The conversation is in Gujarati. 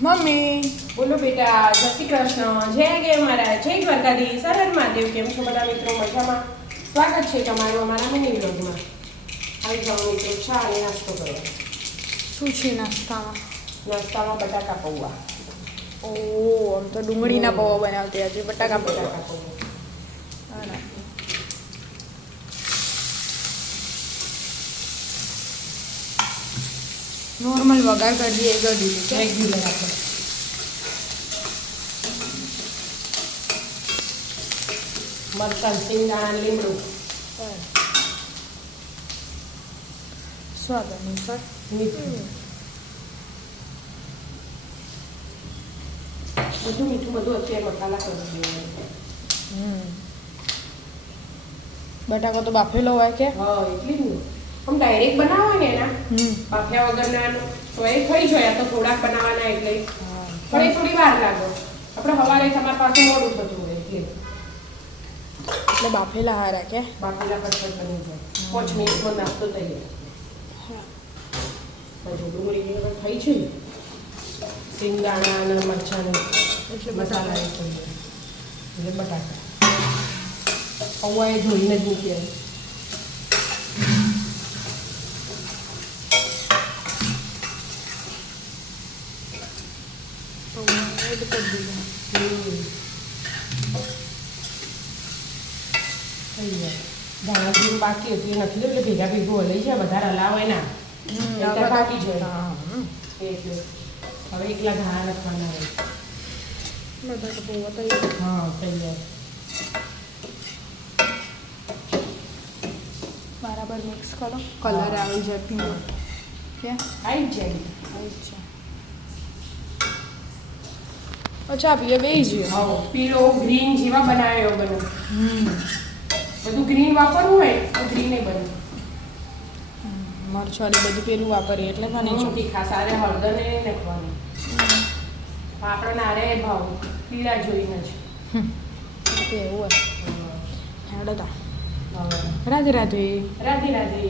મમ્મી બોલો બેટા, જય શ્રી કૃષ્ણ, જય ગે મહારાજ, જય દ્વારકાધીશ, હર હર મહાદેવ. કેમ છો બધા મિત્રો? મજામાં? સ્વાગત છે તમારું અમારા મિની વ્લોગમાં. આવી જાઓ મિત્રો, ચા અને નાસ્તો કરો. શું છે નાસ્તામાં? નાસ્તામાં બટાકા પૌવા. ઓહ, આમ તો ડુંગળીના પૌવા બનાવતી આજે બટાકા બટાકા પૌવા. પૌવા. નોર્મલ વઘાર કરી દઈએ કરી દીધું રેગ્યુલર આપણે મરચાં, સિંગદાણા, લીમડું, સ્વાદ અનુસાર મીઠું. બધું મીઠું બધું અત્યારે મસાલા કરી દેવાનું. બટાકો તો બાફેલો હોય કે હા, એટલી જ ને. આમ ડાયરેક્ટ બનાવો ને એના બાફ્યા વગરના તો એ થઈ જાય. આ તો થોડાક બનાવવાના એટલે પણ એ થોડી વાર લાગે. આપણે સવારે તમારી પાસે મોડું થતું હોય એટલે બાફેલા હારા કે બાફેલા ફટફટ બની જાય. 5 મિનિટમાં નાસ્તો તૈયાર. પછી ડુંગળી થઈ છે, સિંગદાણા અને મરચાં એટલે મસાલા એ થઈ જાય. એટલે બટાકા પૌવા એ ધોઈને જ મૂકી આવી. એડ કરી દીધા. થઈ જાય. ધાણા જીરું બાકી હતું એ નથી એટલે ભેગા ભેગું હલાઈ જાય. વધારે હલાવાય ના, એટલે બાકી જાય. એટલે હવે એકલા ધાણા નાખવાના હોય. બટાકા પૌવા તૈયાર. હા, થઈ જાય. બરાબર મિક્સ કરો, કલર આવી જાય પીળો કે આવી જ જાય. અચ્છા અચ્છા પીએ બે જ હા, પીળો ગ્રીન જેવા બનાવે એવો બને. બધું ગ્રીન વાપરવું હોય તો ગ્રીન એ બને. મરચાં બધું પેલું વાપરીએ એટલે મને તીખા સારે હળદર ને નાખવાની. આપણે નારે ભાવ પીળા જોઈને જ. એવું હોય હેડો તા હવે રાધે રાધે. રાધે રાધે.